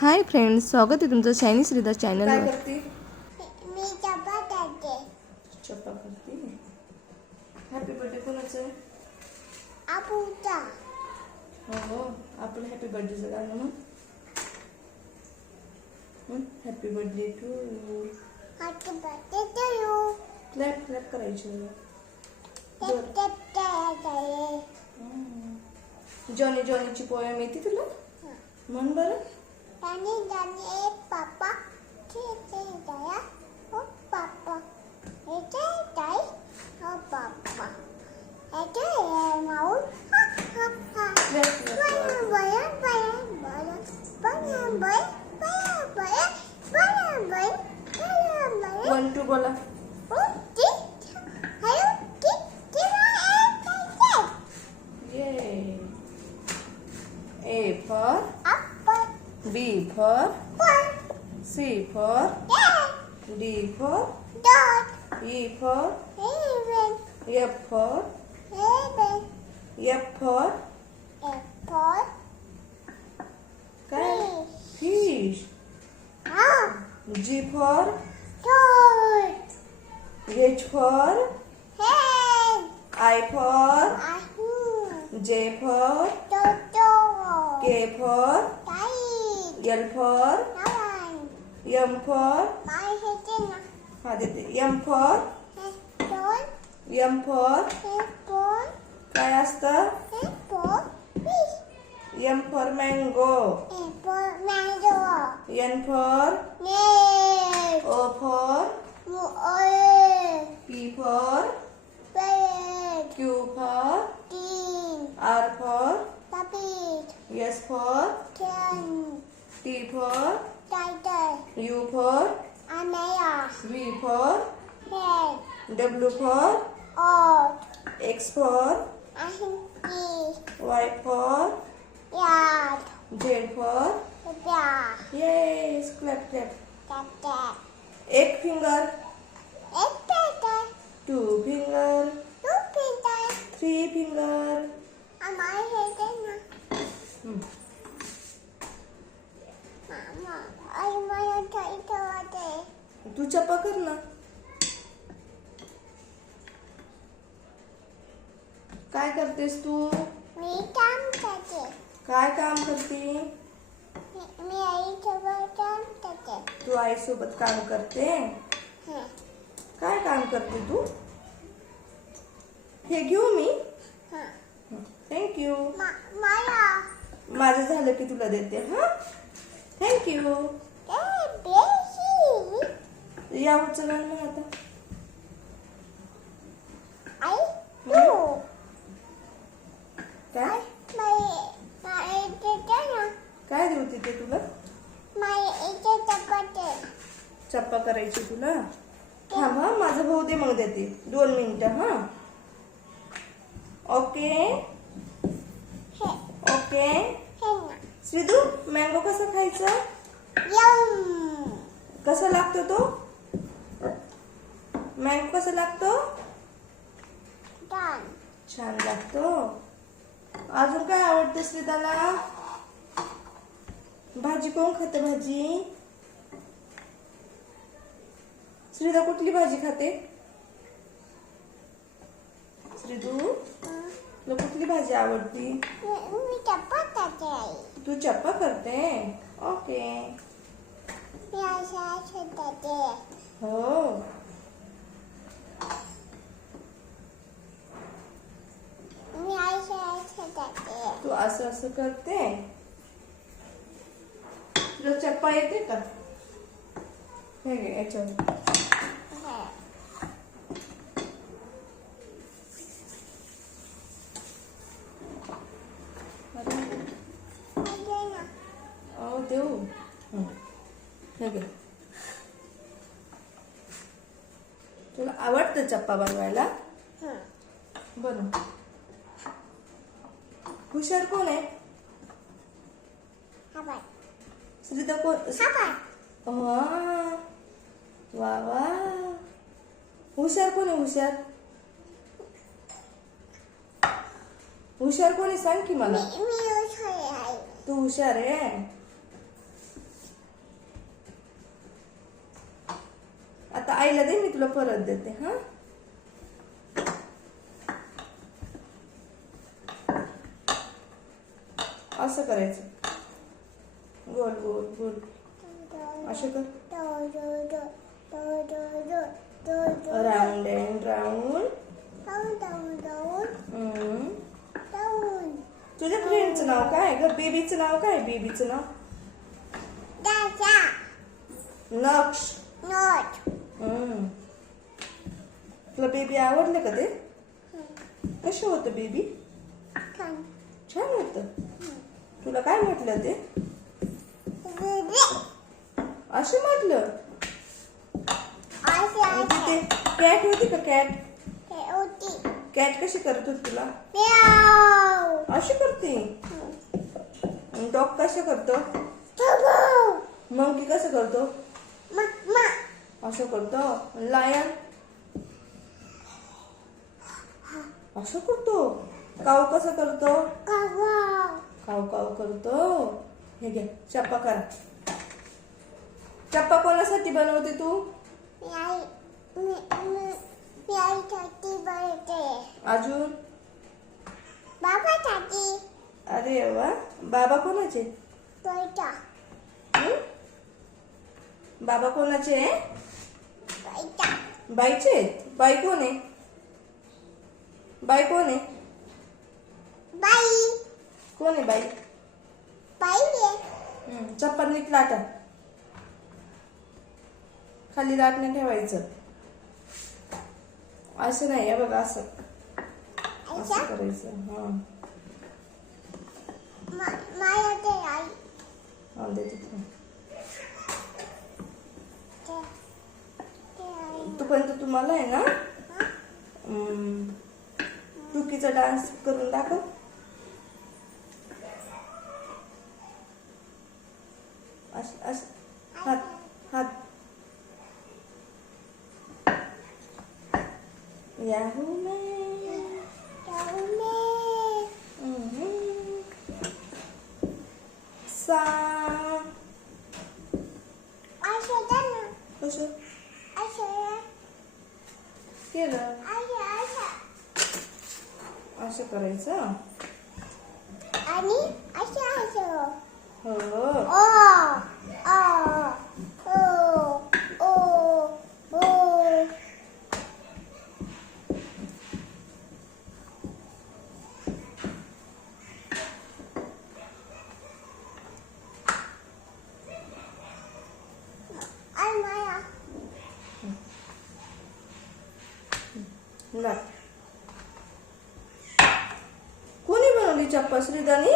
Hi friends, स्वागत आहे तुमचं शायनी श्रीदा चॅनल काय वर। करते? मी चपा करते. चप्पा करते। हॅपी बर्थडे कोणाचं आहे? आपूचा. हो, आपण हॅपी बर्थडेचं गाणं म्हण। Happy birthday to you. Happy birthday to you. Clap clap करायचं। टॅप टॅप करायचं. जॉनी जॉनीची पोयम येते तुला? म्हण बरं। जानी जानी एक पापा खेळते जाया हो पापा येते जाय हो पापा येते माऊ हा हा हा क्लॅप क्लॅप बया बया बया बया बया बया बया बया बया बया बया 1 2 बोला। हो ती हॅलो ती ती ये A for apple B for पर C for D for dot E for हेवन F for हेवन F for एप्पल काय? Fish. हा G for डॉट H for hen I for आहू J for टोटो K for ताई L for नावन M for माय हेते ना हा देते M for हेडोन M for हेडोन काय असतं? हेडोन फिश M for mango. हेडोन mango N for net O for मुओए P for बेट Q for तीन R for तपीट S for टेन T for टाइटर U for अमेया V for हेड W for ऑट X for अहिंकी Y for याद Z for या yes clap clap टाटा एक फिंगर एक टाइटर 2 finger टू पिंटर 3 finger हमारे हेते ना मामा आई मला टाइटर वाटे तू चप्पा कर ना काय करतेस तू मी काम करते काय काम करते मी आई सोबत काम करते तू आई सोबत काम करते हं काय काम करते तू हे घेऊ मी हं थँक्यू मला माझं झालं की तुला देते हा थँक्यू ए बेसी या उचलन मग आता आई तू काय माय इथे ना काय देऊ तिथे तुला माय इथे चपाते चप्पा करायची तुला थांब हा माझं भाऊ दे मग देते 2 मिनिटं हा ओके हे ओके हे ना श्रीदू मँगो कसं खायचं यम कसा लागतो तो मँगो कसा लागतो डन छान लागतो अजून काय आवडतं श्रीदाला भाजी कोण खाते भाजी श्रीदा कुठली भाजी खाते श्रीदू तुला कुठली भाजी आवडती मी चपाते आई तू चप्पा करते ओके मी अशा करते हो मी अशा करते तू असं असं करते तुला चप्पा येते का हे घे याच्यावर देऊ हे घे तुला आवडतं चप्पा बनवायला बनव हुशार कोण आहे श्रीदा कोण वा वा हुशार कोण आहे हुशार कोणी सांग की मला मी हुशार आहे तू हुशार आहे आईला दे, मी तुला परत देते. हा असं करायचं. गोल गोल गोल असं कर. Round and round. तुझ्या फ्रेंडचं नाव काय ग? बेबीचं नाव काय? बेबीचं नाव नक्ष. तुला बेबी आवडलं का? ते कसं होतं बेबी? छान होतं. तुला काय म्हटलं ते? असं म्हटलं. तिथे कॅट होती का? कॅट कशी करत होती तुला? अशी करते. डॉग कसं करतो? मंकी कसं करतो? असं करतो. लायन असं करतो. काऊ कसं करतो? काऊ काऊ करतो. हे घे, चप्पा करा. चप्पा कोणासाठी बनवते तू? अजून अरे वा. बाबा कोणाचे? बाबा कोणाचे? बाईचे. बाई कोण आहे? बाई कोण आहे? कोण आहे बाई? चप्पल नीट लाटा. खाली लाट नाही ठेवायचं. असं नाही आहे बघा. असं असं करायचं. हा देते. तोपर्यंत तुम्हाला आहे ना टुकीचा डान्स करून दाखव. हात हात. याहू सा. कसं केलं? असं करायचं. कोणी बनवली चप्पा? श्रीदानी.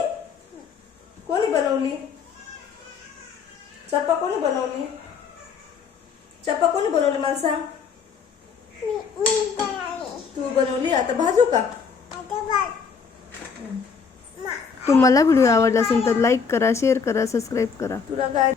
कोणी बनवली चप्पा? कोणी बनवली चप्पा? कोणी बनवली मला सांग. तू बनवली. आता भाजू का? तुम्हाला व्हिडिओ आवडला असेल तर लाईक करा, शेअर करा, सबस्क्राईब करा. तुला काय